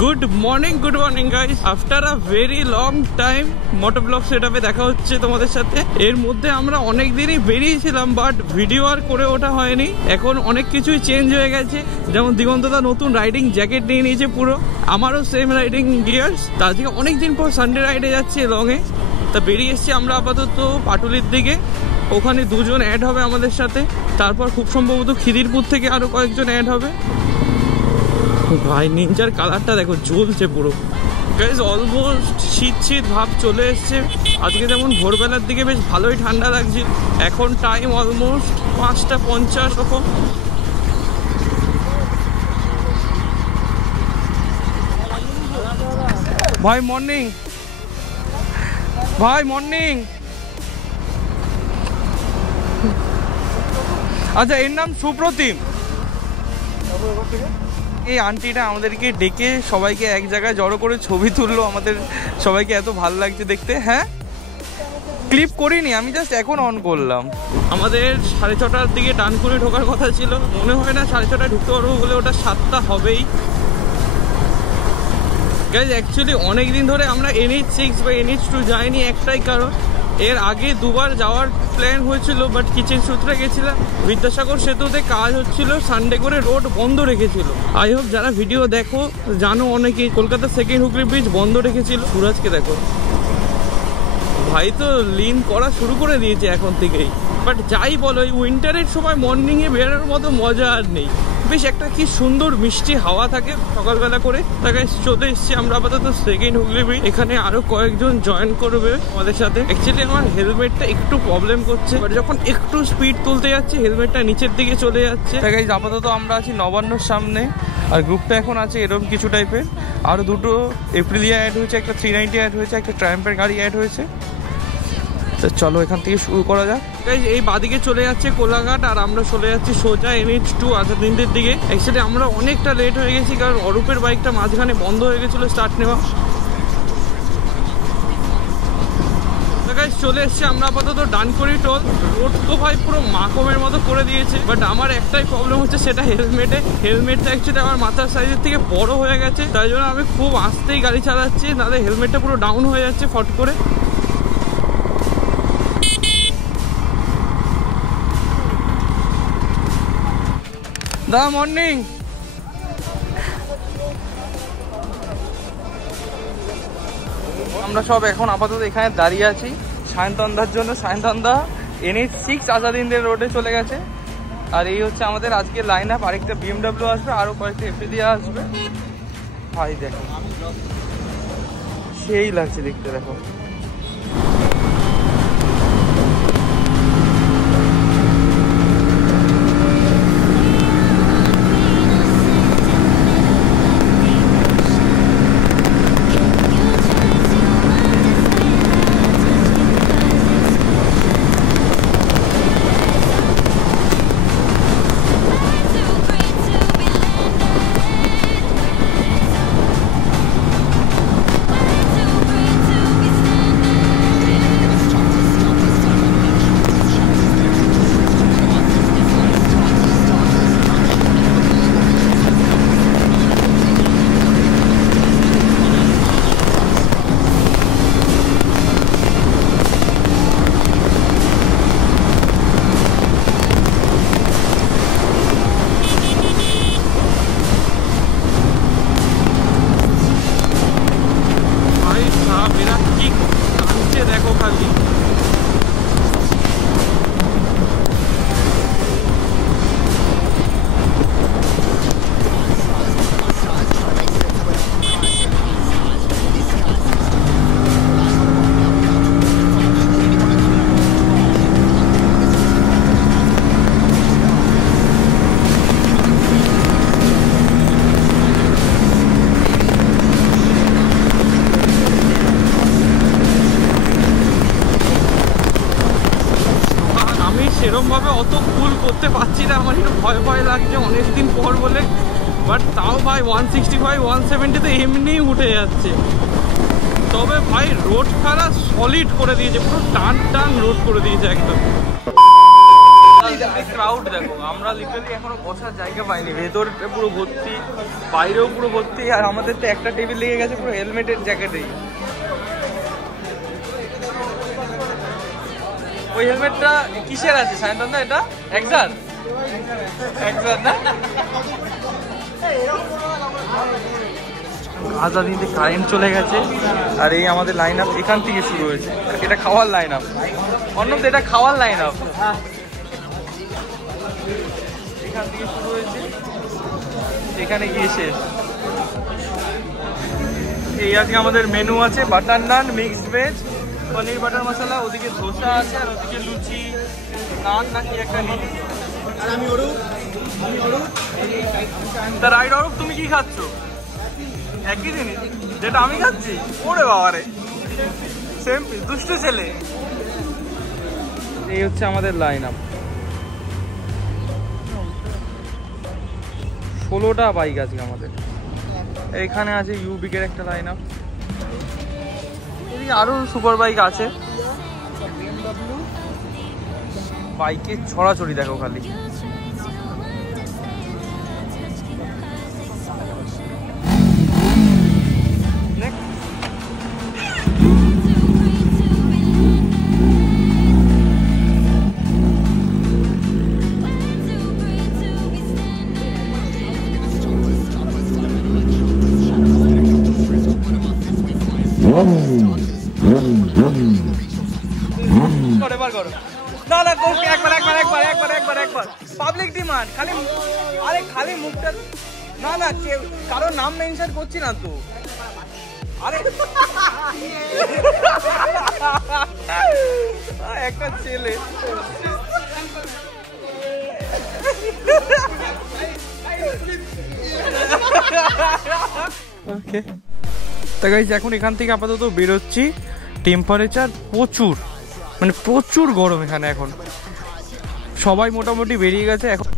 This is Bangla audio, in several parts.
Good morning guys, after a very long time moto vlog সেটআপে দেখা হচ্ছে তোমাদের সাথে। এর মধ্যে আমরা অনেক দিনই বেরিয়েছিলাম, বাট ভিডিও আর করে ওঠা হয়নি। এখন অনেক কিছুই চেঞ্জ হয়ে গেছে, যেমন দিগন্তদা নতুন রাইডিং জ্যাকেট নিয়ে নিয়েছে পুরো, আমারও সেম রাইডিং গিয়ার্স। তার থেকে অনেকদিন পর সানডে রাইডে যাচ্ছে লংয়ে। তা বেরিয়ে এসছি আমরা আপাতত পাটুলির দিকে, ওখানে দুজন অ্যাড হবে আমাদের সাথে। তারপর খুব সম্ভবত খিদিরপুর থেকে আরো কয়েকজন অ্যাড হবে। ভাই নিনজার কালারটা দেখো, জ্বলছে পুরো। গাইস অলমোস্ট শীত ভাব চলে এসছে। আজকে যেমন ভোরবেলার দিকে বেশ ভালোই ঠান্ডা লাগছে। এখন টাইম অলমোস্ট 5:50 রকম। ভাই মর্নিং, ভাই মর্নিং। আচ্ছা, এর নাম সুপ্রতিম। এই আন্টিটা আমাদেরকে ডেকে সবাইকে এক জায়গায় জড়ো করে ছবি তুললো, আমাদের সবাইকে এত ভালো লাগছে দেখতে। হ্যাঁ, ক্লিপ করিনি, আমি জাস্ট এখন অন করলাম। আমাদের 6:30টার দিকে ডানকুনি ঢোকার কথা ছিল, মনে হয় না 6:30টায় ঢুকতে পারবো বলে, ওটা 7টা হবেই। গাইজ অ্যাকচুয়ালি অনেকদিন ধরে আমরা NH6 বা NH2 যাইনি, একটাই কারণ, এর আগে দুবার যাওয়ার প্ল্যান হয়েছিল, বাট কিচেন সূত্রে গেছিলাম। বিদ্যাসাগর সেতুতে কাজ হচ্ছিল, সানডে করে রোড বন্ধ রেখেছিল। আই হোপ যারা ভিডিও দেখো জানো, অনেকে কলকাতা সেকেন্ড হুগলি ব্রিজ বন্ধ রেখেছিল। সুরাজকে দেখো, ভাই তো লিন করা শুরু করে দিয়েছে এখন থেকেই। বাট যাই বলো, এই উইন্টারের সময় মর্নিংয়ে বেরোনোর মতো মজা আর নেই। বেশ একটা কি সুন্দর মিষ্টি হাওয়া থাকে সকালবেলা করে। তাকে চলে এসছি আমরা আপাতত সেকেন্ড হুগলি ব্রিজ। এখানে আরো কয়েকজন জয়েন করবে আমাদের সাথে। অ্যাকচুয়ালি আমার হেলমেটটা একটু প্রবলেম করছে, বাট যখন একটু স্পিড তুলতে যাচ্ছে হেলমেটটা নিচের দিকে চলে যাচ্ছে। গাইস আপাতত আমরা আছি নবান্নর সামনে, আর গ্রুপটা এখন আছে এরকম কিছু টাইপের। আরো দুটো এপ্রিলিয়া অ্যাড হয়েছে, একটা 390 অ্যাড হয়েছে, একটা ট্রায়াম্পের গাড়ি অ্যাড হয়েছে। তো চলো এখান থেকে শুরু করা যাক। এই বাদিকে চলে যাচ্ছে কোলাঘাট, আর আমরা চলে যাচ্ছি সোজা NH2 আজাদিনদের দিকে। অ্যাকচুয়ালি আমরা অনেকটা লেট হয়ে গেছি, কারণ অরূপের বাইকটা মাঝখানে বন্ধ হয়ে গেছিলো স্টার্ট নেওয়া। চলে এসছি আমরা আপাতত ডানকুনি টোল। রোড তো ভাই পুরো মাকমের মতো করে দিয়েছে, বাট আমার একটাই প্রবলেম হচ্ছে, সেটা হেলমেটটা অ্যাকচুয়ালি আমার মাথার সাইজের থেকে বড় হয়ে গেছে, তাই জন্য আমি খুব আস্তেই গাড়ি চালাচ্ছি, নাহলে হেলমেটটা পুরো ডাউন হয়ে যাচ্ছে ফট করে। দাদা মর্নিং। আমরা সব এখন আপাতত এখানে দাঁড়িয়ে আছি সায়ন্তন্দার জন্য। সায়ন্তন্দা NH6 আজাদিনদের রোডে চলে গেছে। আর এই হচ্ছে আমাদের আজকে লাইন আপ। আরেকটা BMW আসবে, আরো কয়েকটা এপ্রিলিয়া আসবে। ভাই দেখো সেই লাগছে দেখতে, দেখো। দেখো খালি সেরকমভাবে অত কুল করতে পারছি না, আমার একটু ভয় লাগছে অনেকদিন পর বলে। বাট তাও ভাই 165 170 তো এমনিই উঠে যাচ্ছে। তবে ভাই রোড খারাপ সলিড করে দিয়েছে, পুরো টান রোড করে দিয়েছে একদম। ক্রাউড দেখো, আমরা লিটারালি এখনো বসার জায়গা পাইনি, ভেতরটা পুরো ভর্তি, বাইরেও পুরো ভর্তি, আর আমাদের তো একটা টেবিল লেগে গেছে পুরো হেলমেটের জ্যাকেটেই। ওই হেলমেটটা কিসের আছে সায়ন্তন দা? এটা এক্সার না? আজা দিনতে কারেন্ট চলে গেছে, আর এই আমাদের লাইন আপ এখান থেকে শুরু হয়েছে। এটা খাওয়ার লাইন আপ, অন্যত এটা খাওয়ার লাইন আপ এখান থেকে শুরু হয়েছে, এখানে গিয়ে শেষ। এই আজকে আমাদের মেনু আছে বাটার নান, মিক্সড ভেজ, পনির বাটার মশলা, ওদিকে ধোসা আছে, আর ওদিকে লুচি নান নাকি একটা নিন। তা রাইট অরূপ, তুমি কি খাচ্ছ? একই জিনিস যেটা আমি খাচ্ছি? ওরে বাবারে, সেম দুষ্টু ছেলে। এই হচ্ছে আমাদের লাইন আপ, 16টা বাইক আজকে আমাদের। এখানে আছে ইউবিকের একটা লাইন আপ, এদিকে আরো সুপার বাইক আছে। বাইকের ছড়াছড়ি দেখো খালি। পাবলিক ডিমান্ড খালি, আরে খালি মুখটা না না, কারো নাম মেনশন করছি না তো। আরে একটা ছেলে ওকে। তা গাইস এখন এখান থেকে আপাতত বেরোচ্ছি। টেম্পারেচার প্রচুর, মানে প্রচুর গরম এখানে এখন। সবাই মোটামুটি বেরিয়ে গেছে এখন।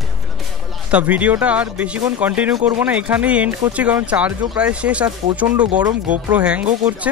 তা ভিডিওটা আর বেশিক্ষণ কন্টিনিউ করবো না, এখানেই এন্ড করছি, কারণ চার্জও প্রায় শেষ আর প্রচণ্ড গরম, গোপ্রো হ্যাংও করছে।